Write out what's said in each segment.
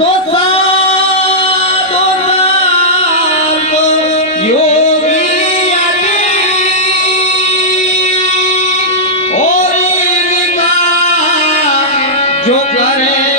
तो साधु संत योगी अति और इनका जो करे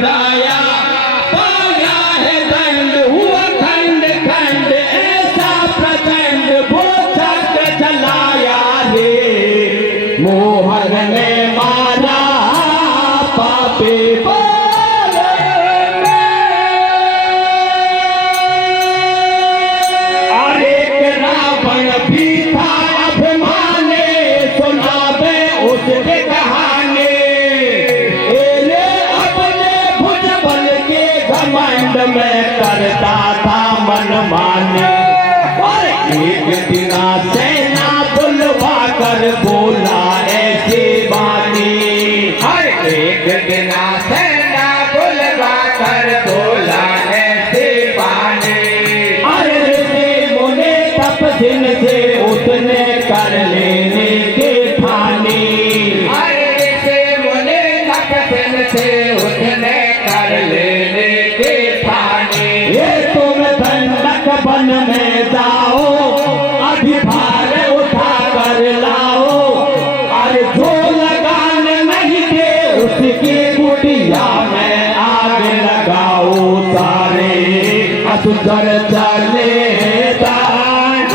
पाया है दंड हुआ खंड खंड ऐसा प्रचंड बोझा माने। और एक दिन सेना बुलवा कर बोला ऐसी बानी। हर एक दिन सेना बुलवा कर बोला ऐसी बानी। अरे ऋषि मुनि तपस्विन से उसने कर लेने के ठानी। हर ऋषि मुनि तपस्विन से उसने कर लेने के ठानी। ये तुम दंडक वन में जाओ, अधिभार उठा कर लाओ। अरे जो लगाने नहीं दे उसकी कुटिया में आग लगाओ। सारे असुर चले दान।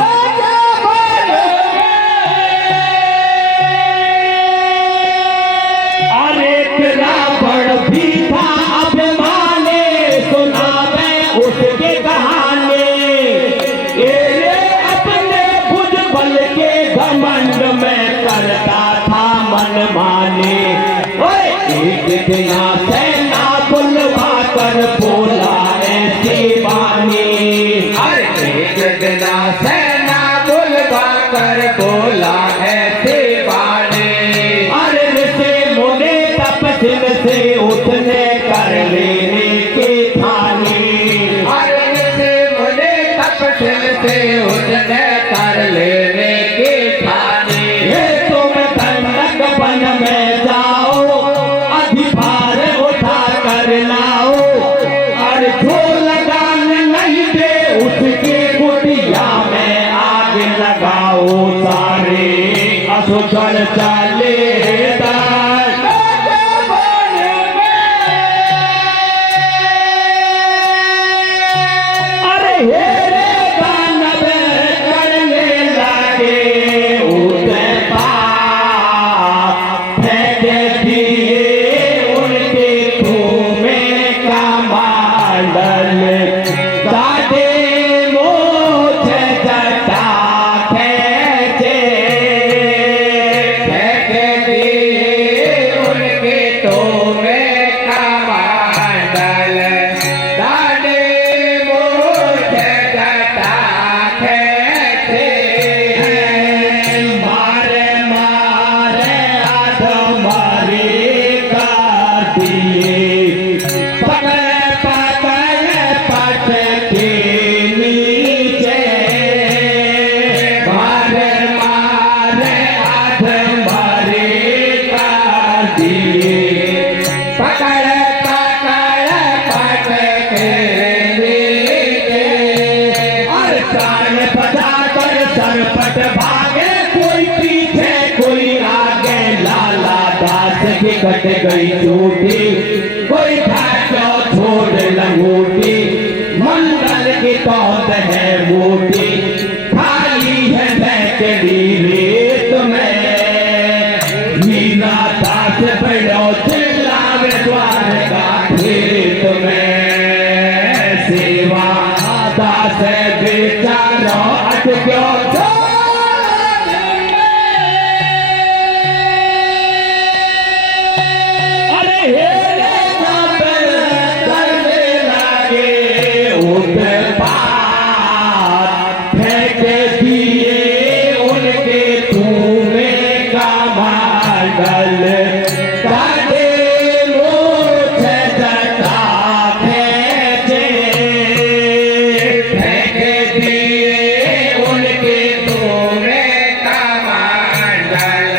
अरे रावण भी था अभिमानी, सुनावे उसके कहानी। ये अपने भुज बल के घमंड में करता था मनमानी। एक दिन सेना बुलवा कर बोला ऐसी बानी। हर एक दिन सेना बुलवा कर बोला ऐसी बानी। अरे ऋषि मुनि तपस्विन से उसने कर लेने की ठानी। हर ऋषि मुनि तपस्विन से उसने कर लेने की ठानी। ये तुम दंडक वन में जाओ, अधिभार उठा कर लाओ। और जो लगाने नहीं दे उसकी कुटिया में आग लगाओ। सारे असुर चले दान। अरे हेरे दानव करने लगे उसे पाप। फेंक दिए उनके धूमें का मांडल। सादे मोछ जटा खेचे। फेंक दिए उनके टोमे का बादल। दाढ़ी मूछ जटा खेचे। मारे मारे आधमारी काट दिए। पकड़ पकड़ पट के नीचे। मारे मारे आधमारी काट दिए। पकड़ पकड़ पट के नीचे। और प्राण बचा कर सरपट भागे। कोई पीछे कोई आगे। लाला दास की कट गई चोटी। कोई भाग्य छोड़ लंगोटी। मंगल की तौत है मोटी। खाली है बैकड़ी रेत में। हीरा दास बड़ो चिल्लावे द्वार का खेत में। सेवा दास बेचारो अटक्यो। अरे हेरे करने लगे उत्पात। फेंक दिए उनके धूमें का मांडल। सादे मोछ जटा खेचे। फेंक दिए उनके टोमे का बादल।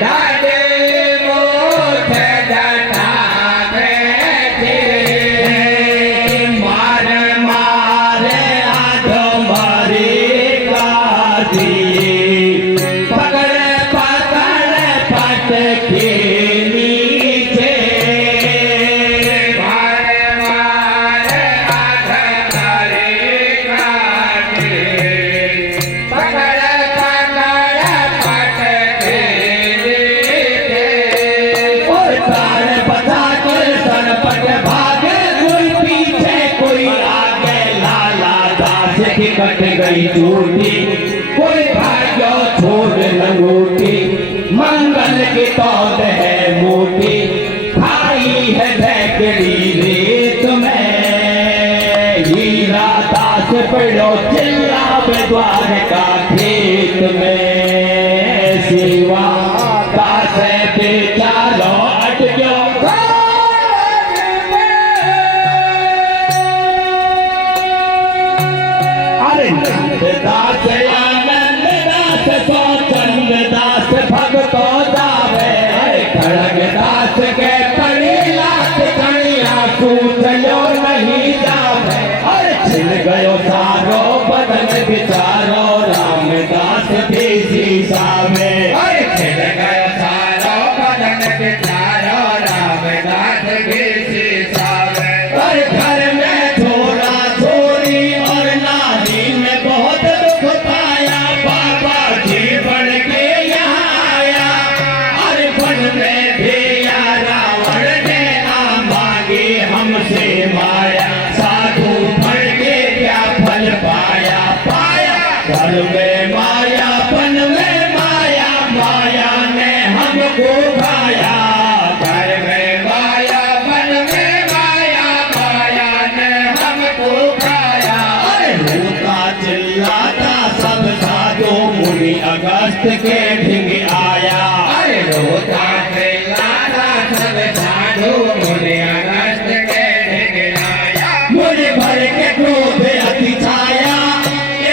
दाढ़ी मूछ जटा खेचे। मार मारे आधमारी काट दिए। पकड़ पकड़ पट के नीचे। मारे मारे आधमारी काटे। पकड़ पकड़ पट के नीचे। और प्राण बचा कर सरपट भागे। कोई पीछे कोई आगे। लाला दास की कट गई चोटी। कोई भाग्य छोड़ लंगोटी। मंगल की तौत है मोटी। खाई है बैकड़ी रेत में। हीरा दास पड़ो चिल्ला द्वार का खेत में सेवा का से बेचारो अटक्यो अरे नंददास आनंद दास सो चंददास भगतो जावे खड़गदास के पड़ी लात कणिया सूझलो नहीं जावे अरे छिल गयो सारो बदन बिचारो रामदास भी शीशा में अरे छिल गयो सारो बदन बेचारो रामदास भी शीशा में अरे घर में छोरा छोरी और नानी में बहुत दुख पाया बाबा जीवन के यहाँ आया अरे वन में भी या रावण ने आ मांगी हमसे माया साधु फल के क्या फल पाया पाया घर में माया वन में माया माया ने हमको खाया घर में माया मन में माया माया ने हमको खाया अरे रोता चिल्लाता सब साधु मुनि अगस्त के ढिंग आया अरे रोता चिल्लाता सब साधु मुनि अगस्त के ढिंगलाया मुझे भर के क्रोध अति छाया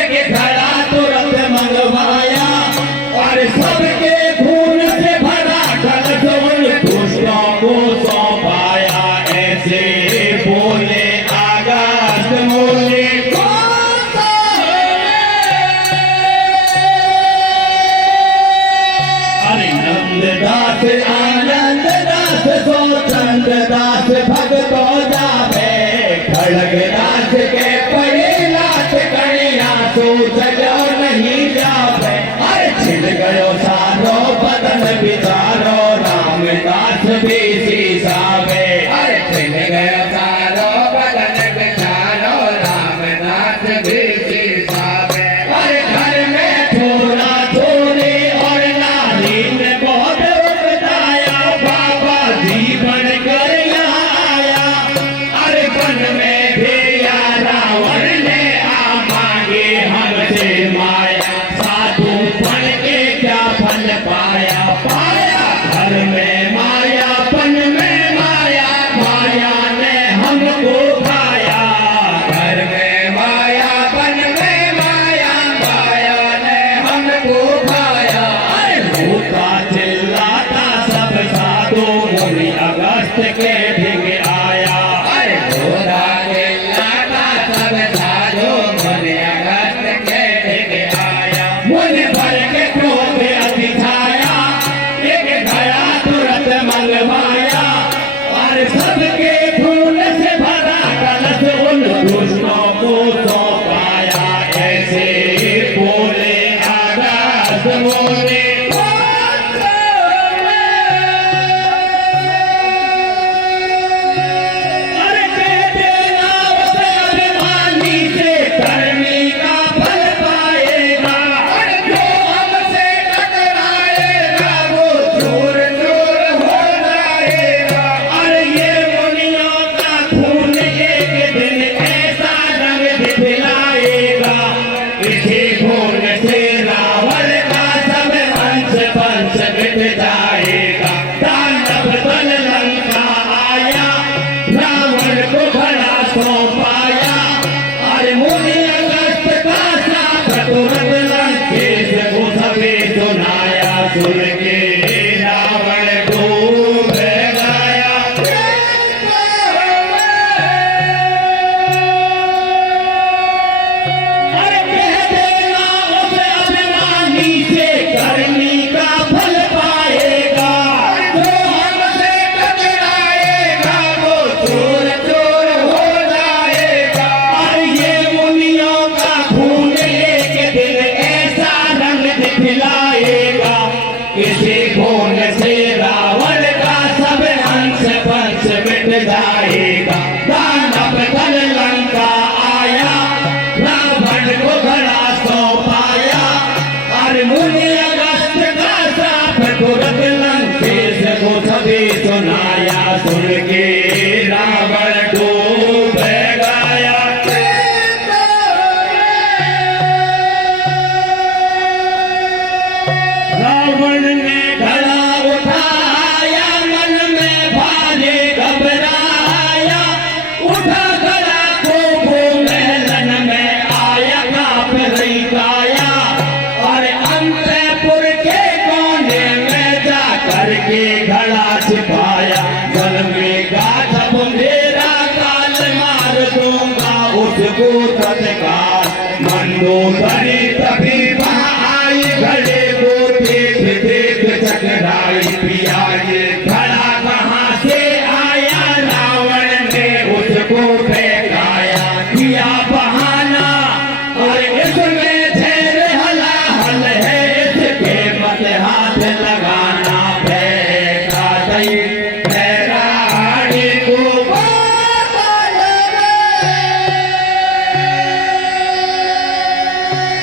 एक घड़ा तुरंत मंगवाया और सबके खून से भरा कलश उन दुष्टों को सौंपाया ऐसे बोले अगस्त मुनि तत्काल मंदोदरी तभी वहाँ आई घड़े को देख देख चकराई पिया ये घड़ा कहाँ से आया रावण ने उसको फेंकाया किया बहाना और इसमें ढेर हलाहल है इसके मत हाथ लगाना फेंका दई रानी को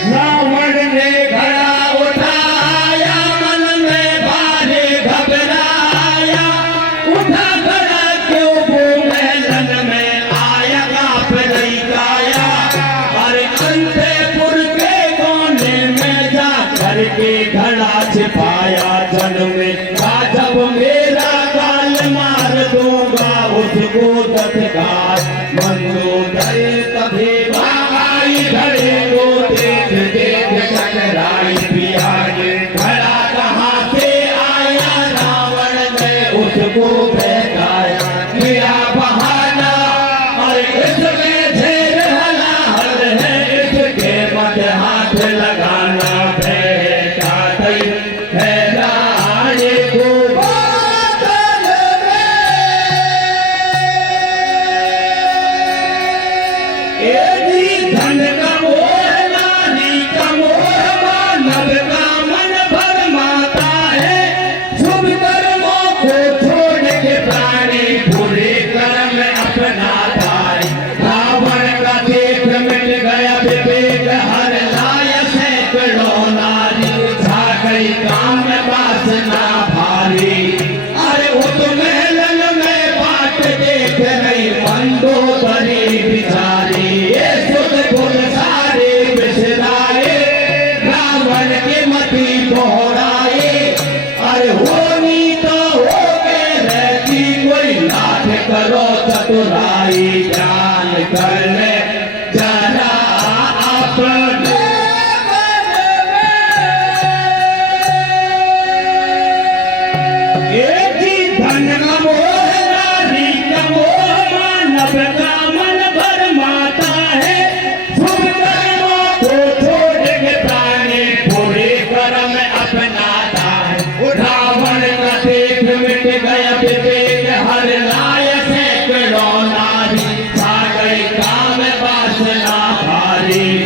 रावण ने घड़ा उठाया मन में भारी घबराया उठा घड़ा क्यों वो महलन में आया कांप रही काया और अंधेपुर के कोने में जा करके घड़ा छिपाया जन में जब मेरा गाल मार दूंगा उसको तत्काल मंदोदर तभी आई घड़े को देख देख चकराई पिया ये घड़ा कहाँ से आया रावण ने उसको फेंकाया किया बहाना और इसमें ढेर हलाहल है इसके मत हाथ लगाना फेंका दई है रानी को धन का मोह नारी का मोह मानव का मन भरमाता है शुभ कर्मों को छोड़ के प्राणी बुरे कर्म अपनाता है रावण का देख मिट गया विवेक हर लाया सैकड़ों नारी छा गई काम में वासना भारी अरे उस महलन में बात देख रही मंदोदरी बिचारी सारे बिसराए रावण के मती दोहराए अरे होनी तो हो के रहती कोई लाठ करो चतुराई ज्ञान कर ले जरा अपने एक ही धन का मोह नारी का मोह मानव का मन भरमाता है शुभ कर्मों को छोड़ के प्राणी बुरे कर्म अपनाता है रावण का देख मिट गया विवेक हर लाय सैकड़ों नारी छा गई काम वासना भारी